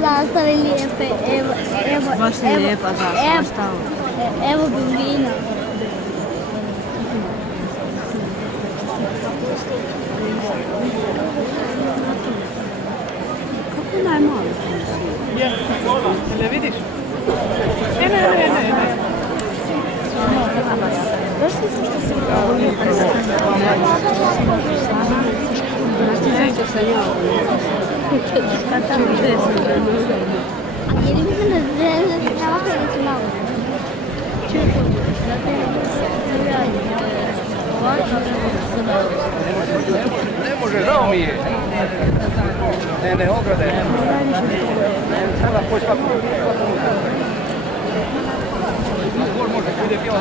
Zastave lijepe, evo, baš je lijepa zastava, šta ovo? Evo bambina. Kako je najmali? Ne vidiš? Ne. Došli smo što se upravo lijepo. Neće se njao. Jer mislim da treba krenuti malo. Ne može, žao mi je. Ne, ograde. Treba poći svaku može, ide pjeva,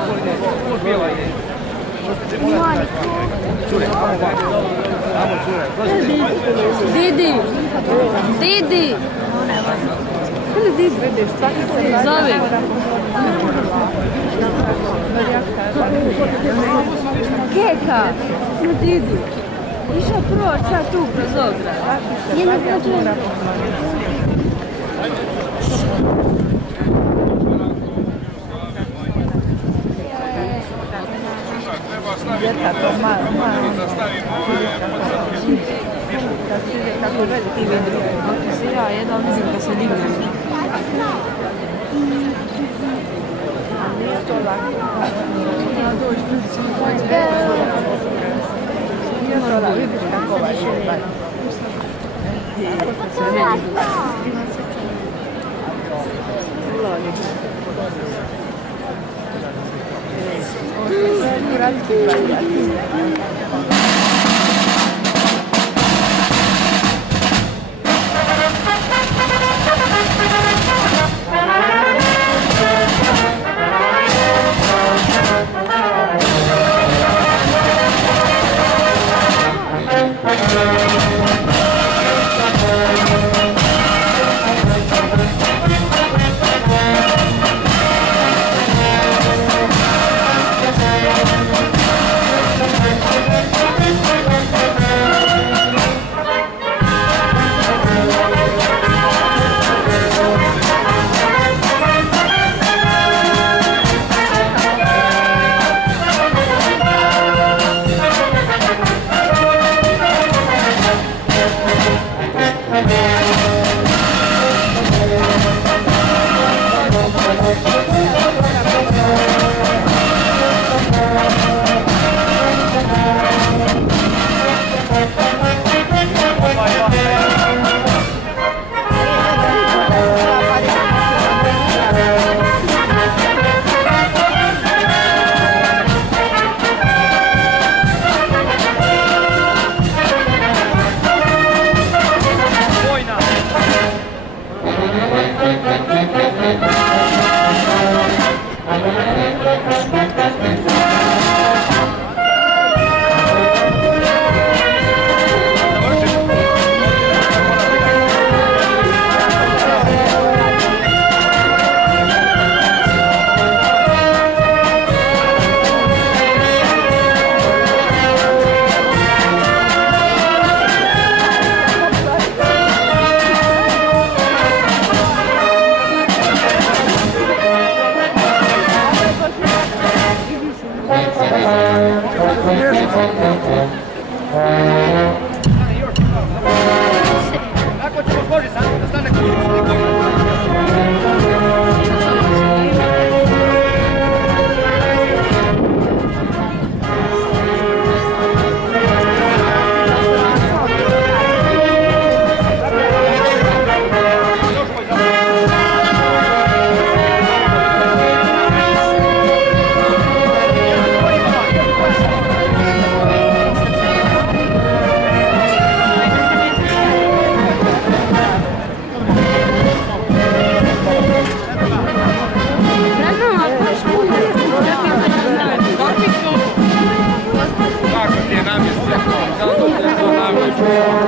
gol pjeva ide. Cure, amo cure. Didi! Didi! Kada Didi? Zove! Keka! No Didi! Išao prvo sad tu kroz ograd. Jedna počela. Djeca to malo. Kad se ide kako veliki vidi. Ako se ja jedna mislim da se digne. Nije to lako. Ja doći tu si nije to lako. Vidiš kako ovaj je. Sve ne vidu. Gradski plaćati. Kako ćemo složiti sad? Da stane kućić. Marko!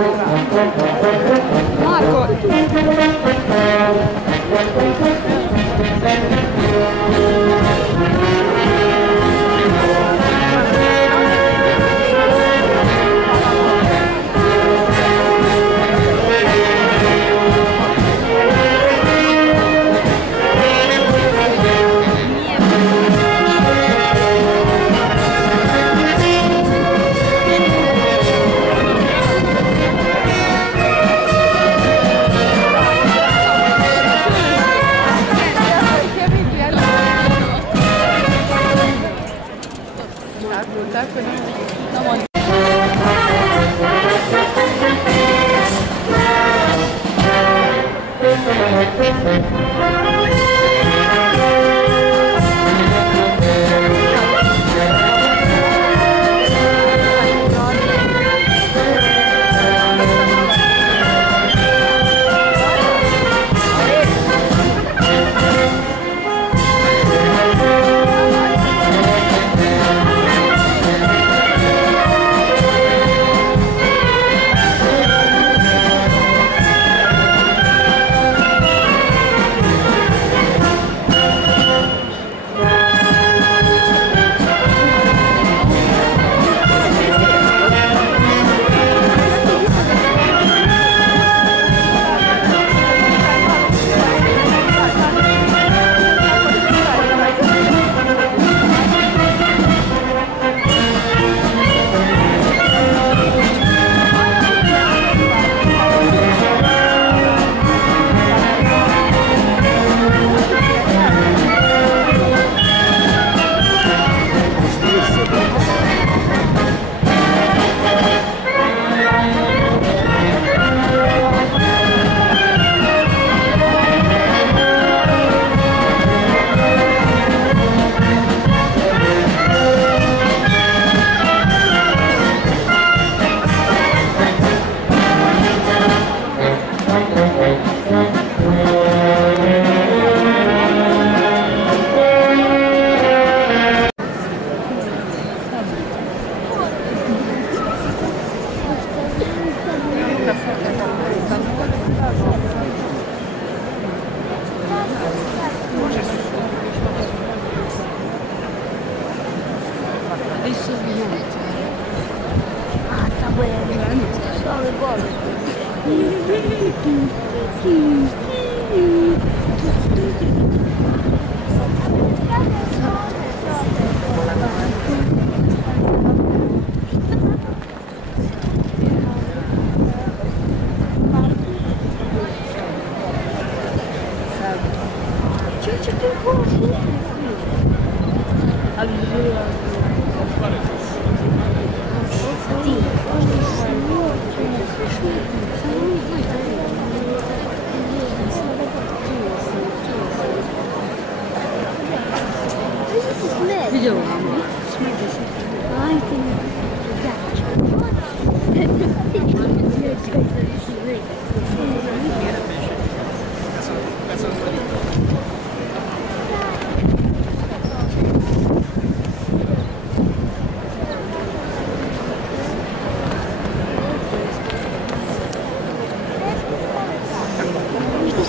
Видела?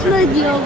Что наделал?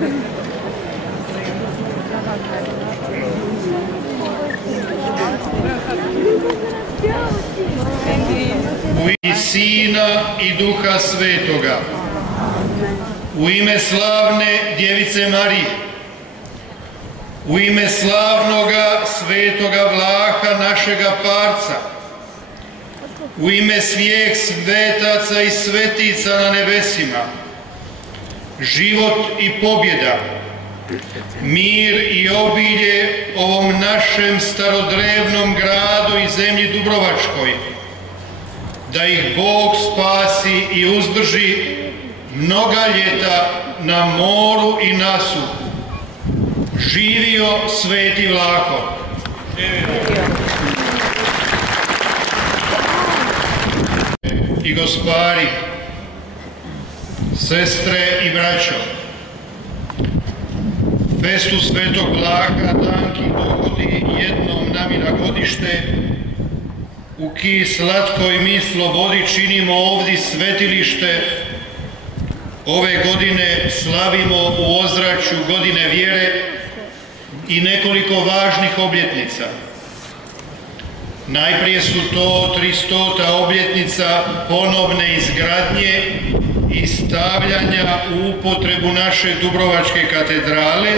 Neću. Sina i Duha Svetoga. U ime slavne Djevice Marije, u ime slavnoga Svetoga Vlaha našega Parca, u ime svijeh svetaca i svetica na nebesima, život i pobjeda, mir i obilje ovom našem starodrevnom gradu i zemlji Dubrovačkoj, da ih Bog spasi i uzdrži mnoga ljeta na moru i nasuhu. Živio Sveti Vlaho! I gospari, sestre i braćo, festu Svetog Vlaha danki dogodi jednom namira godište, u ki slatkoj mi slobodi činimo ovdje svetilište. Ove godine slavimo u ozračju godine vjere i nekoliko važnih obljetnica. Najprije su to 300. obljetnica ponovne izgradnje i stavljanja u upotrebu naše Dubrovačke katedrale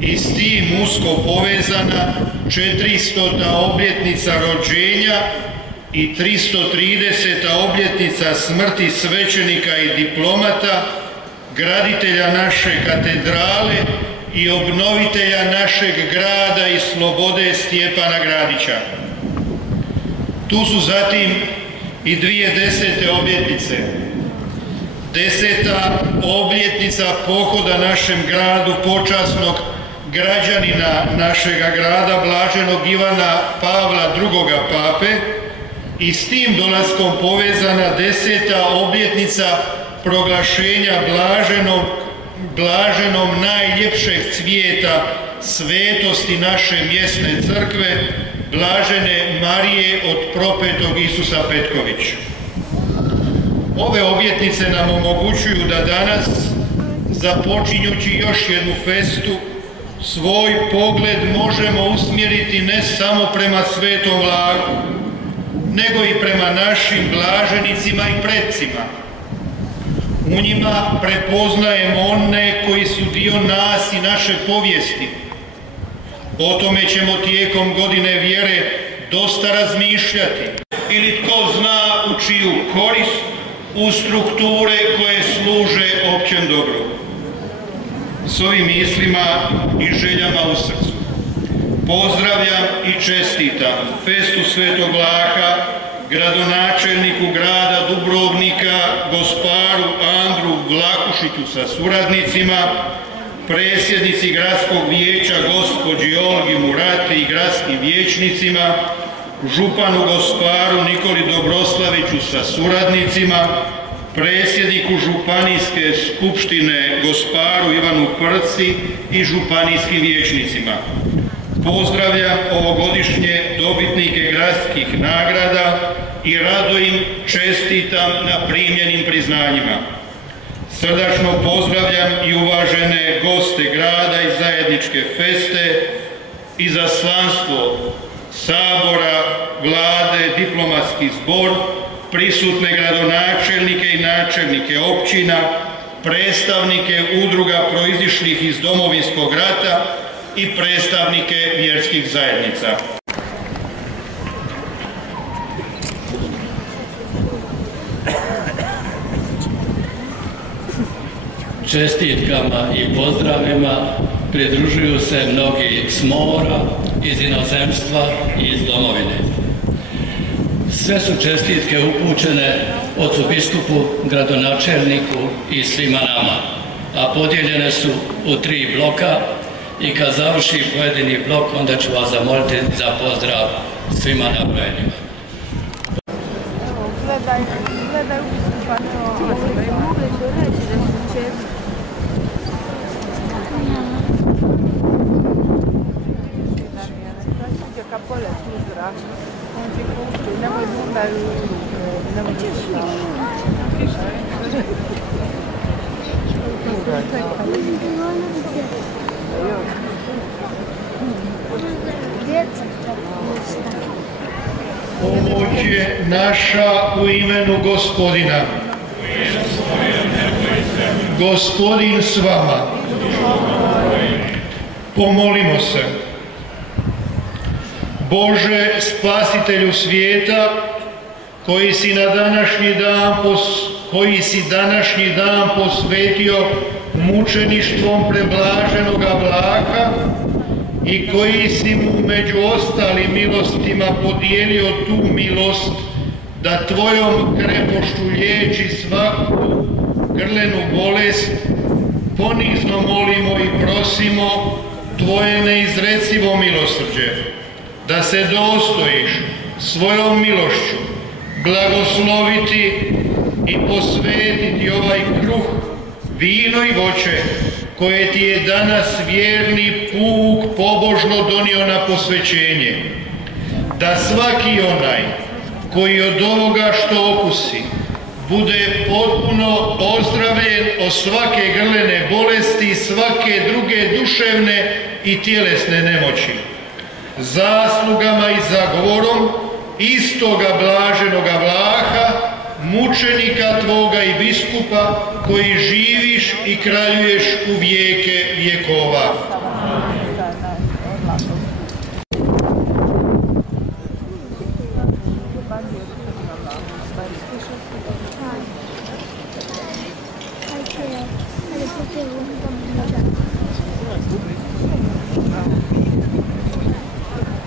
i s tim usko povezana 400. obljetnica rođenja i 330. obljetnica smrti svećenika i diplomata, graditelja naše katedrale i obnovitelja našeg grada i slobode Stjepana Gradića. Tu su zatim i 2010. obljetnice. 10. obljetnica pohoda našem gradu počasnog građanina našega grada, blaženog Ivana Pavla II. Pape, i s tim dolaskom povezana 10. obljetnica proglašenja blaženom najljepšeg cvijeta svetosti naše mjesne crkve, blažene Marije od propetog Isusa Petković. Ove obljetnice nam omogućuju da danas, započinjući još jednu festu, svoj pogled možemo usmjeriti ne samo prema Svetom Vlahu, nego i prema našim blaženicima i predsima. U njima prepoznajemo one koji su dio nas i naše povijesti. O tome ćemo tijekom godine vjere dosta razmišljati. Ili tko zna u čiju korist, u strukture koje služe općem dobru. S ovim mislima i željama u srcu pozdravljam i čestitam festu Svetog Vlaha, gradonačelniku grada Dubrovnika, gosparu Andru Vlahušiću sa suradnicima, predsjednici gradskog vijeća gospođi Olgi Murati i gradskim vijećnicima, županu gosparu Nikoli Dobroslaviću sa suradnicima, predsjedniku županijske skupštine gosparu Ivanu Prci i županijskim vijećnicima. Pozdravljam ovogodišnje dobitnike gradskih nagrada i rado im čestitam na primljenim priznanjima. Srdačno pozdravljam i uvažene goste grada i zajedničke feste, izaslanstvo Sabora, Vlade, diplomatski zbor, prisutne gradonačelnike i načelnike općina, predstavnike udruga proizišlih iz Domovinskog rata i predstavnike vjerskih zajednica. Čestitkama i pozdravima pridružuju se mnogi s mora, iz inozemstva i iz domovine. Sve su čestitke upućene ocu biskupu, gradonačelniku i svima nama, a podijeljene su u 3 bloka i kad završi pojedini blok, onda ću vas zamoliti za pozdrav svima nabrojenima. Gledaj biskupa, mogli su reći da su česti. Kapole tu zrak, on ti pušti, nemoj bundaju, nemoj češla. Djeca to pušta. Pomoć je naša u imenu Gospodina. Gospodin s vama. Pomolimo se. Bože, spasitelju svijeta, koji si današnji dan posvetio mučeništvom preblaženoga Vlaha i koji si mu među ostalim milostima podijelio tu milost da tvojom krepošću liječi svaku grlenu bolest, ponizno molimo i prosimo tvoje neizrecivo milosrđe, da se dostojiš svojom milošću blagosloviti i posvetiti ovaj kruh, vino i voće koje ti je danas vjerni puk pobožno donio na posvećenje, da svaki onaj koji od ovoga što okusi bude potpuno ozdravljen od svake grlene bolesti i svake druge duševne i tjelesne nemoći. Zaslugama i zagovorom istoga blaženoga Vlaha, mučenika tvoga i biskupa, koji živiš i kraljuješ u vijeke vjekova.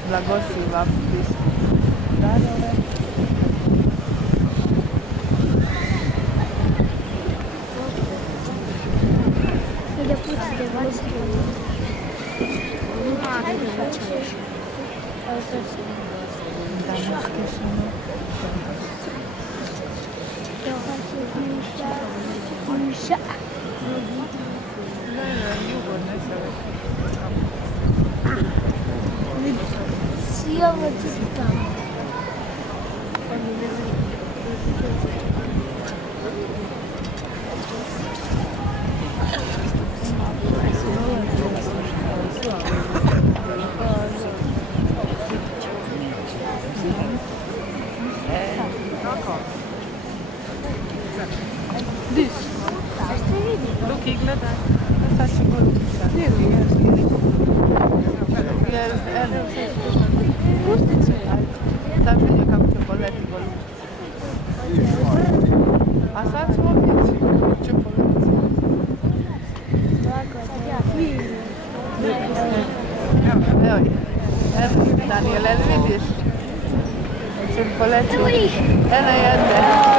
Blagosiva biskup Darove. Da pucite vodstvo. Сила там. Luki, gledaj. Sad ću buditi. Jer pustit će. Sad vidio kako će poleti golubica. A sad ćemo vidjeti kako će poleti. Evo je. Evo, Daniel, vidiš? Će poleti. Eno jedne.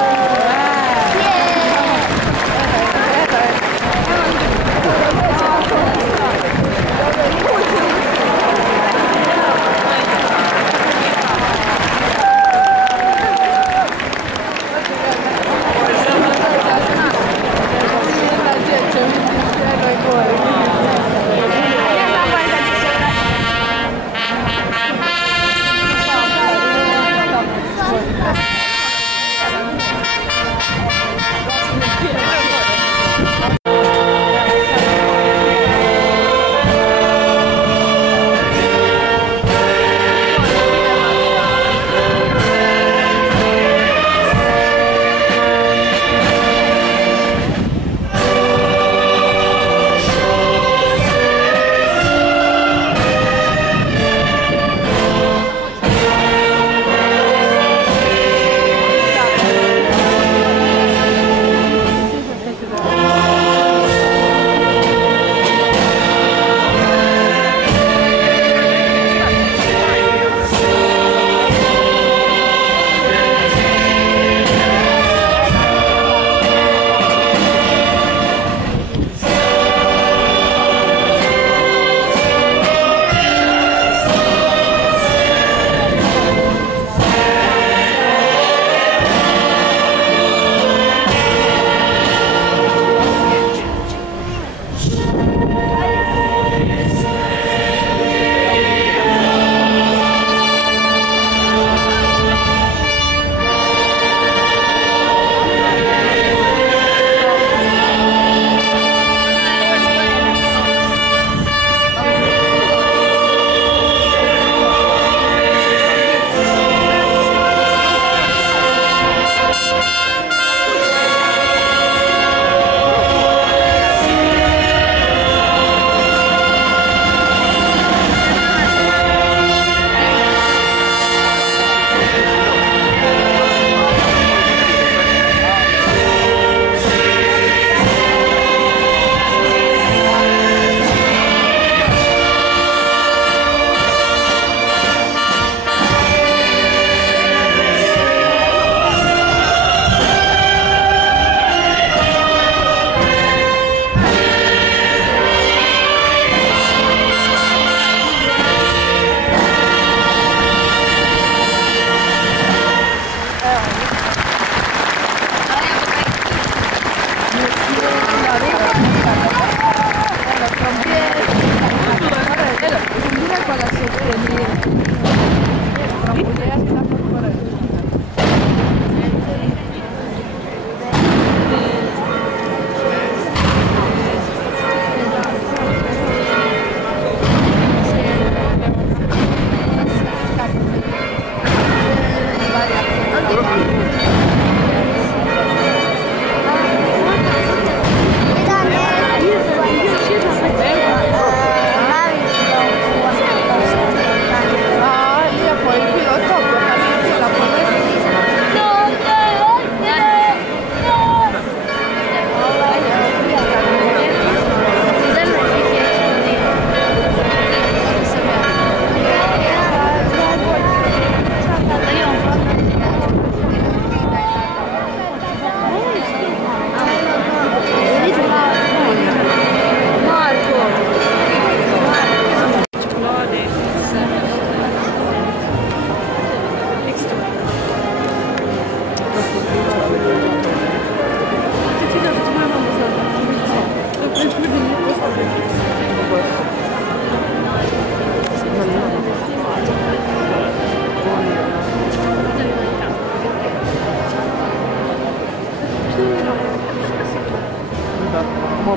Ima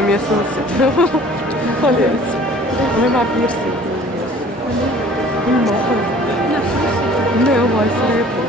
mi je susjed. Hvala se. Ona ima piercing. Ima. Ne, ovo je slijepo.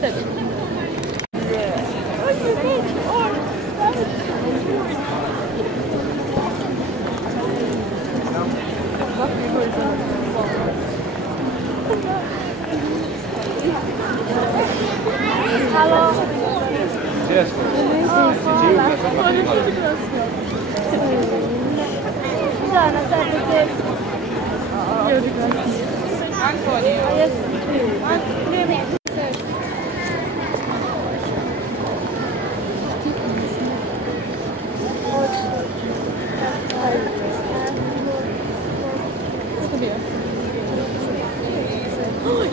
tebi. Halo. Teško. Da, na sajtu te... Antonio.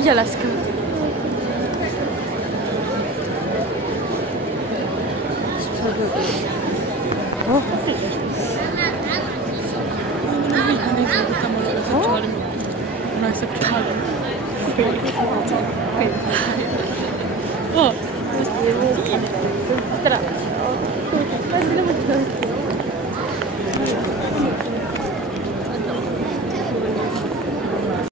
Jelaska.